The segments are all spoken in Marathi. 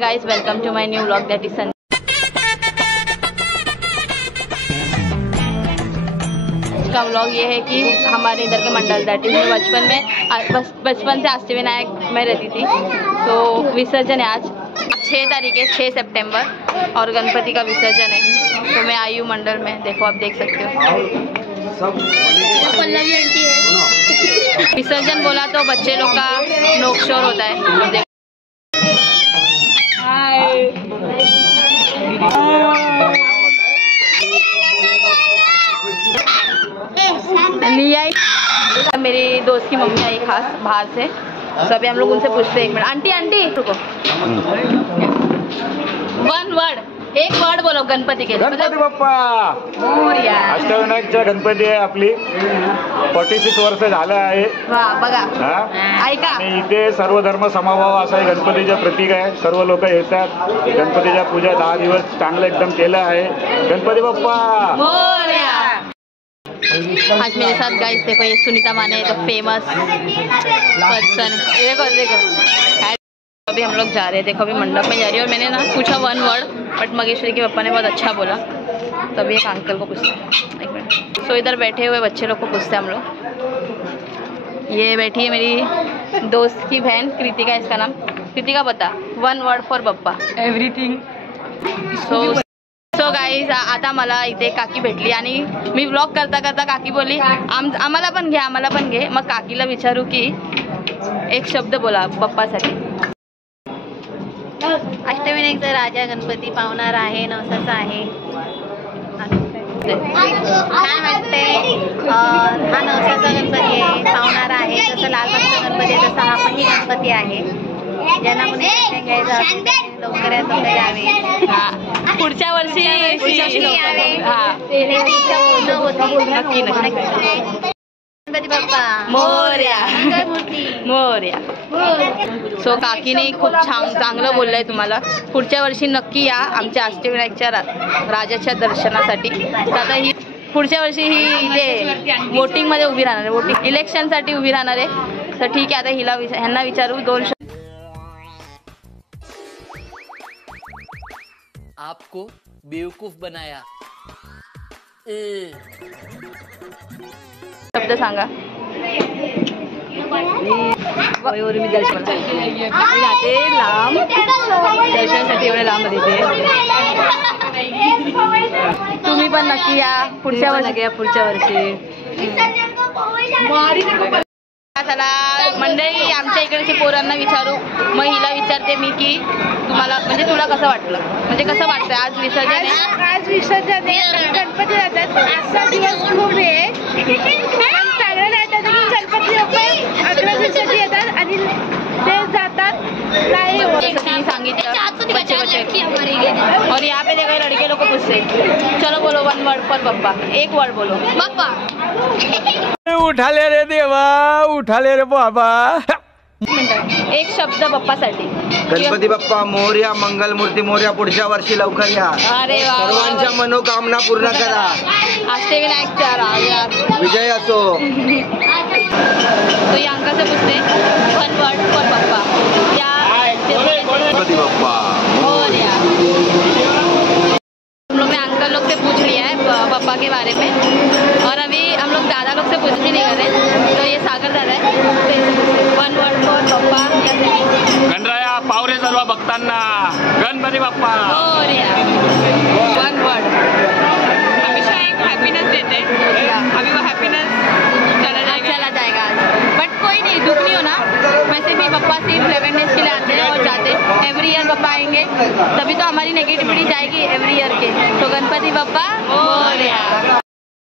Guys welcome to my new vlog that is सन। का व्लॉग ये है कि हमारे इधर के मंडल दैट इज बचपन से अष्टविनायक में रहती थी। तो विसर्जन है आज 6 तारीख है, 6 सितंबर और गणपति का विसर्जन है। तो मैं आई हूँ मंडल में, देखो आप देख सकते हो। पल्लवी आंटी है। विसर्जन बोला तो बच्चे लोग का नोक शोर होता है। तो मेरी दोस्त की मम्मी आई खास बाहर से, तो अभी हम लोग उनसे पूछते हैं। 1 मिनट आंटी रुको, 1 वर्ड, एक वर्ड बोलो गणपती के। गणपती बाप्पा मोरया। अष्टविनायकच्या गणपती आहे आपली 46 वर्ष झालं आहे। बघा ऐका, आणि इथे सर्व धर्म समभाव असं गणपतीचं प्रतीक आहे। सर्व लोक येतात, गणपतीच्या पूजा 10 दिवस चांगलं एकदम केलं आहे। गणपती बाप्पा मोरया। आज मेरे साथ गाइस देखो, ये सुनीता माने तो फेमस पर्सन। देखो अभी हम लोग जा रहे हैं, देखो अभी मंडप में जा रही है। और मैंने ना पूछा 1 वर्ड, बट मगेश्वरी के पापा ने बहुत अच्छा बोला। तो अभी एक अंकल को पूछते हैं, 1 मिनट। सो इधर बैठे हुए बच्चे लोग को पूछते हैं हम लोग। ये बैठी है मेरी दोस्त की बहन कृतिका, इसका नाम कृतिका। बता 1 word for Bappa. Everything. So guys आता मला इथे काकी भेटली आणि मी व्लॉग करता करता काकी बोलली आम्हाला पण घे। मग काकीला विचारू की एक शब्द बोला बप्पासाठी। अष्टविनायकचा राजा गणपती पावणार आहे, नवसाचा आहे। छान वाटते। हा नवसाचा गणपती आहे, पावणार आहे। जसं लालबागचा गणपती आहे तसा हा पण ही गणपती आहे। ज्यांना कोणी दर्शन घ्यायचं असेल लवकरात लवकर यावे। पुढच्या वर्षी नक्की गणपती बाप्पा मोरया मोरया। सो काकीने खूप चांगलं बोललंय तुम्हाला। पुढच्या वर्षी नक्की या आमच्या अष्टविनायकच्या राजाच्या दर्शनासाठी। आता ही पुढच्या वर्षी ही इथे वोटिंग मध्ये उभी राहणार आहे, वोटिंग इलेक्शन साठी उभी राहणार आहे। तर ठीक आहे, आता ह्यांना विचारू 2 आपको बेवकूफ बनाया। शब्द सांगा। मी जाते लांब दर्शनासाठी, एवढे लांब येते। तुम्ही पण नक्की या पुढच्या वर्षी। चला मंडळी, आमच्या इकडची पोरांना विचारू। मग हिला विचारते मी की तुम्हाला म्हणजे तुला कसं वाटलं, म्हणजे कसं वाटतं आज विसर्जन आहे? आज विसर्जन आहे, गणपती जातात। आजचा दिवस खूप आहे, चांगलं राहतात की गणपती बाप्पा 11 दिवसाची येतात आणि ते जातात। और यहाँ पे देखो लड़के लोग को पूछते। चलो बोलो 1 वर्ड फॉर बप्पा, एक वर्ड बोलो बप्पा। उठाले रे देवा, उठाले रे बाबा। एक शब्द बप्पासाठी। गणपती बाप्पा मोरया, मंगलमूर्ती मोरया। पुढच्या वर्षी लवकर या। अरे वा, सर्वांच्या मनोकामना पूर्ण करा। अष्टविनायकच्या राजा विजय असो। तो ये अंकल से पूछते 1 वर्ड फॉर बप्पा। क्या गणपती बाप्पा मोरया। हम लोग ने अंकल लोग से पूछ लिया है बप्पा के बारे में, और अभी हम लोग दादा लोग से पूछ भी नहीं कर रहे। तो ये सागर दादा है, 1 वर्ड फॉर बप्पा। गणराया पावरे सर्व भक्तांना गणपती बाप्पा मोरया। 1 वर्ड। हमेशा एक हैप्पीनेस देते, अभी वो हैप्पीनेस चला जाएगा आज, बट कोई नहीं, दुख नहीं होना। वैसे भी बप्पा सिर्फ 11 डेज के लिए आते हैं और जाते हैं। एवरी ईयर बप्पा आएंगे, तभी तो हमारी नेगेटिविटी जाएगी एवरी ईयर के। तो गणपती बप्पा मोरया।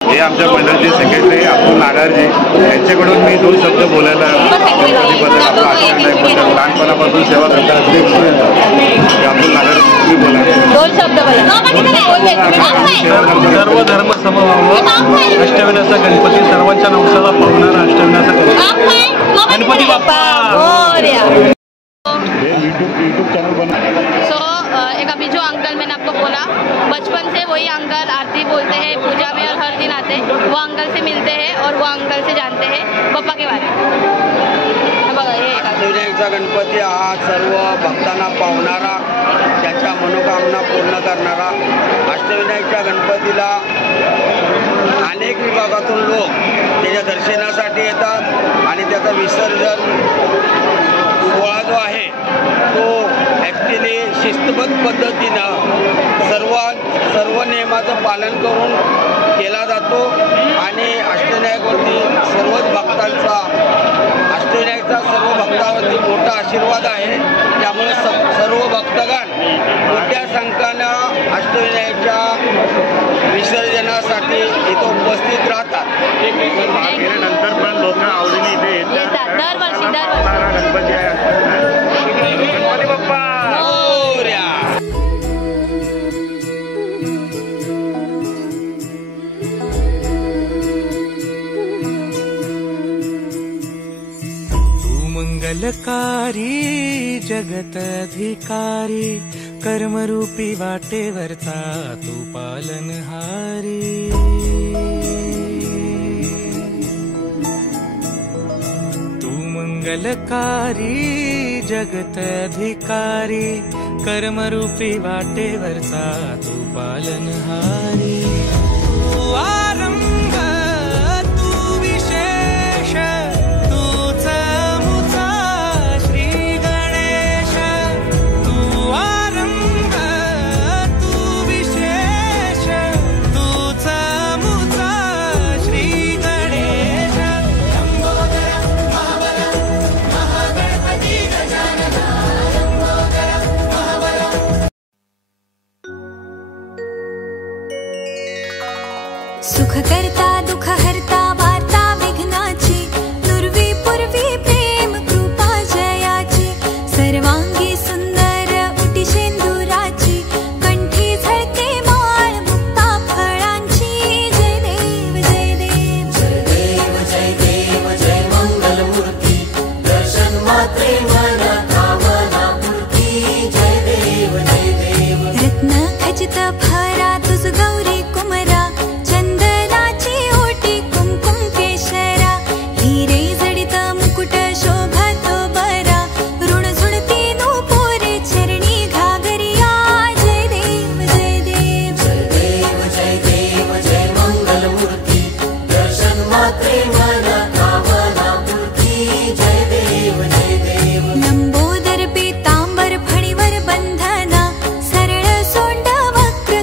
हे आमच्या मंडळाचे सेक्रेटरी अब्दुल नागारजी, यांच्याकडून मी 2 शब्द बोलायला गणपतीबद्दल, आपल्या अष्टविनायकबद्दल, लहानपणापासून सेवा करता अध्यक्षपर्यंत अब्दुल नागारजी बोला। 2 शब्द बोला। सर्व धर्म समभाव अष्टविनायकचा गणपती, सर्वांच्या नवसाला पावणारा अष्टविनायकचा गणपती बाप्पा मोरया। यूट्यूब चैनल बना। सो एक अभी जो अंकल मैंने आपको बोला, बचपन से वही अंकल आरती बोलते हैं, पूजा में और हर दिन आते हैं। वो अंकल से मिलते हैं और वो अंकल से जानते हैं बप्पा के बारे में। बघा हे अष्टविनायकचा गणपती हा सर्व भक्तांना पावणारा, त्यांच्या मनोकामना पूर्ण करणारा. अष्टविनायकच्या गणपतीला अनेक विभागातून लोक त्याच्या दर्शनासाठी येतात आणि त्याचा विसर्जन सोहळा जो आहे तो ॲक्च्युली शिस्तबद्ध पद्धतीनं सर्व नियमाचं पालन करून केला जातो आणि अष्टविनायकवरती सर्वच भक्तांचा अष्टविनायकचा सर्व भक्तांवरती मोठा आशीर्वाद आहे. त्यामुळे सर्व भक्तगण मोठ्या संख्येनं अष्टविनायकच्या विसर्जनासाठी इथं उपस्थित राहतात. नंतर पण लोक आवडीने इथे येतात. दरवर्षी गणपती आहे. गणपती बाप्पा मोरया. मंगलकारी जगत अधिकारी कर्मरूपी वाटेवरचा तू पालनहारी. तू मंगलकारी जगत अधिकारी कर्मरूपी वाटेवरचा तू पालनहारी. तू आरंभ तू विशेष सुख करता दुख हरता वार्ता विघ्नाची दुर्वी पूर्वी प्रेम कृपा जयाची सर्वांगी सुंदर उटी शेंदुराची कंठी झळके माळ मुक्ता फळांची. जय देव जय देव जय देव जय देव जय मंगल मूर्ती दर्शन मात्रे मना कामना पूर्ती. जय देव जय देव रत्न खचित भरा तुझ गौरी कुमरा लंबोदर पीतांबर फणीवर बंधना सरळ सोंड वक्र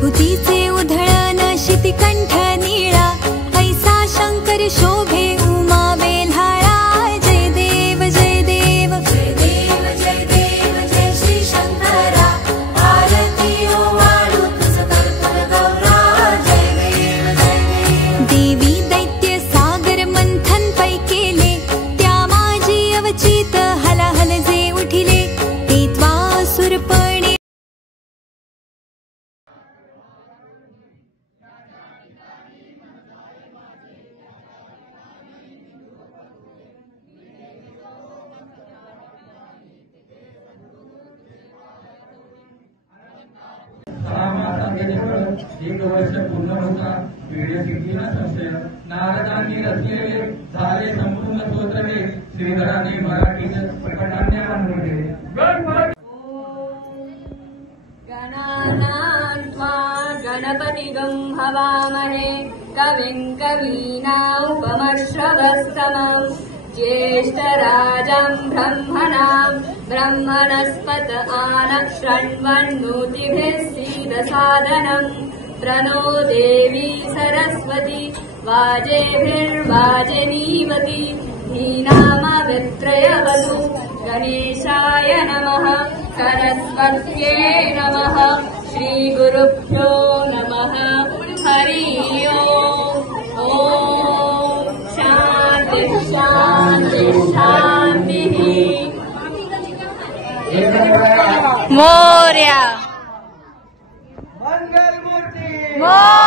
विभूतीचे उधळण शितिकंठ नीळा ऐसा शंकर शोभे उमा बेल्हाळा जय देव जय देव जय देव जय देव जय श्री शंकरा आरती ओवाळू तुझ कर्पूर गौरा जय देव जय देव देवी दैत्य सागर मंथन पै केले त्या माझी अवचित हलाहल जे उठिले ते त्वासुरपणे एक वर्ष पूर्ण होता वेळ कितीला संशय नारदांनी रचलेले झाले संपूर्ण स्तोत्र हे श्रीधराने मराठीत प्रकटाने मांडले गणानान्त्वा गणपतिगं हवामहे कविं कवीनामुपमश्रवस्तमम् ज्येष्ठराजं ब्रह्मणां ब्रह्मणस्पत आनः शृण्वन्नोतिभिः सीदसादनम् प्रणो देवी सरस्वती वाजेभिर्वाजनीवती धीनामवित्रयवतु गणेशाय नमः सरस्वत्यै नमः श्रीगुरुभ्यो नमः हरि ओम् ॐ शान्ति शान्ति शान्तिः मोरया मंगल मूर्ती मोरया।